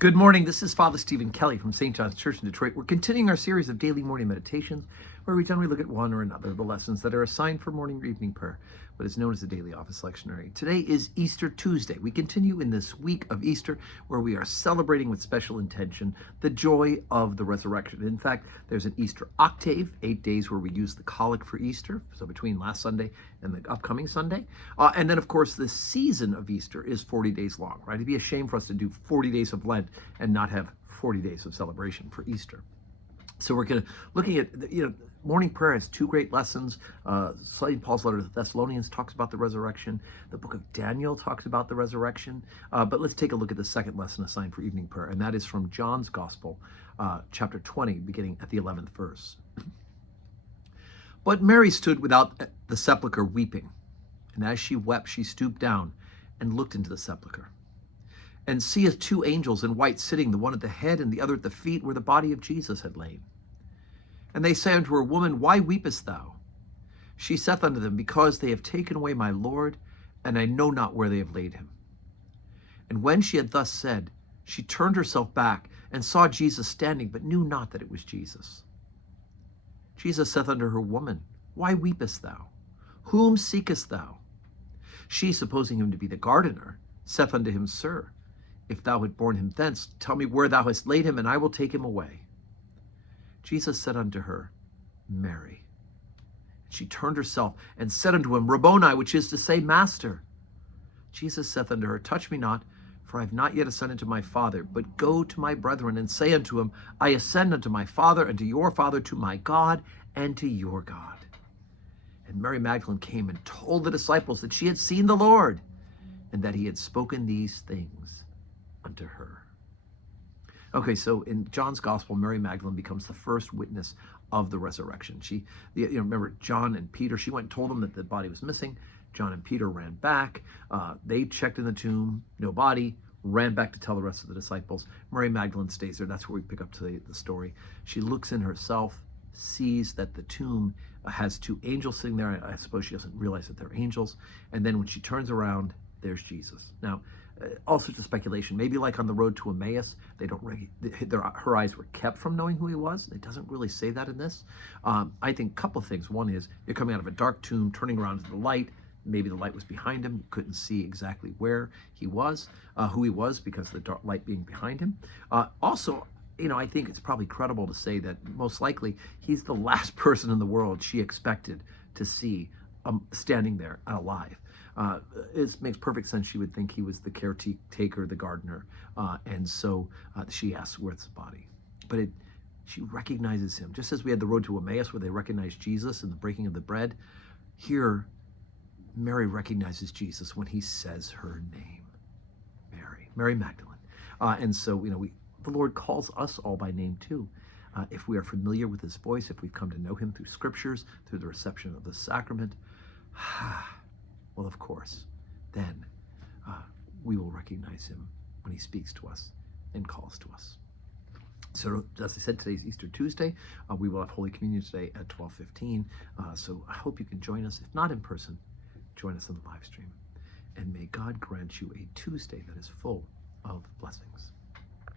Good morning. This is Father Stephen Kelly from St. John's Church in Detroit. We're continuing our series of daily morning meditations where we generally look at one or another of the lessons that are assigned for morning or evening prayer, what is known as the daily office lectionary. Today is Easter Tuesday. We continue in this week of Easter where we are celebrating with special intention the joy of the resurrection. In fact, there's an Easter octave, 8 days where we use the collect for Easter, so between last Sunday and the upcoming Sunday. And then, of course, the season of Easter is 40 days long, right? It'd be a shame for us to do 40 days of Lent and not have 40 days of celebration for Easter. So we're looking at, morning prayer has two great lessons. St. Paul's letter to the Thessalonians talks about the resurrection. The book of Daniel talks about the resurrection. But let's take a look at the second lesson assigned for evening prayer, and that is from John's Gospel, chapter 20, beginning at the 11th verse. But Mary stood without the sepulchre weeping, and as she wept, she stooped down and looked into the sepulchre, and seeth two angels in white sitting, the one at the head and the other at the feet, where the body of Jesus had lain. And they say unto her, Woman, why weepest thou? She saith unto them, Because they have taken away my Lord, and I know not where they have laid him. And when she had thus said, she turned herself back, and saw Jesus standing, but knew not that it was Jesus. Jesus saith unto her, Woman, why weepest thou? Whom seekest thou? She, supposing him to be the gardener, saith unto him, Sir, if thou had borne him thence, tell me where thou hast laid him, and I will take him away. Jesus said unto her, Mary. And she turned herself and said unto him, Rabboni, which is to say, Master. Jesus saith unto her, Touch me not, for I have not yet ascended to my Father, but go to my brethren and say unto them, I ascend unto my Father and to your Father, to my God and to your God. And Mary Magdalene came and told the disciples that she had seen the Lord, and that he had spoken these things unto her. Okay, so in John's Gospel, Mary Magdalene becomes the first witness of the resurrection. Remember John and Peter, she went and told them that the body was missing. John and Peter ran back. They checked in the tomb, no body, ran back to tell the rest of the disciples. Mary Magdalene stays there. That's where we pick up to the story. She looks in herself, sees that the tomb has two angels sitting there. I suppose she doesn't realize that they're angels. And then when she turns around, there's Jesus. Now, all sorts of speculation. Maybe like on the road to Emmaus, her eyes were kept from knowing who he was. It doesn't really say that in this. I think a couple of things. One is you're coming out of a dark tomb, turning around to the light. Maybe the light was behind him. You couldn't see exactly where he was, who he was, because of the dark light being behind him. Also, I think it's probably credible to say that most likely he's the last person in the world she expected to see standing there alive. It makes perfect sense. She would think he was the caretaker, the gardener, and so she asks, where's the body? But she recognizes him. Just as we had the road to Emmaus where they recognized Jesus in the breaking of the bread, here Mary recognizes Jesus when he says her name, Mary Magdalene. And so, the Lord calls us all by name too. If we are familiar with his voice, if we've come to know him through scriptures, through the reception of the sacrament, well, of course, then we will recognize him when he speaks to us and calls to us. So, as I said, today's Easter Tuesday. We will have Holy Communion today at 12:15. So I hope you can join us. If not in person, join us on the live stream. And may God grant you a Tuesday that is full of blessings.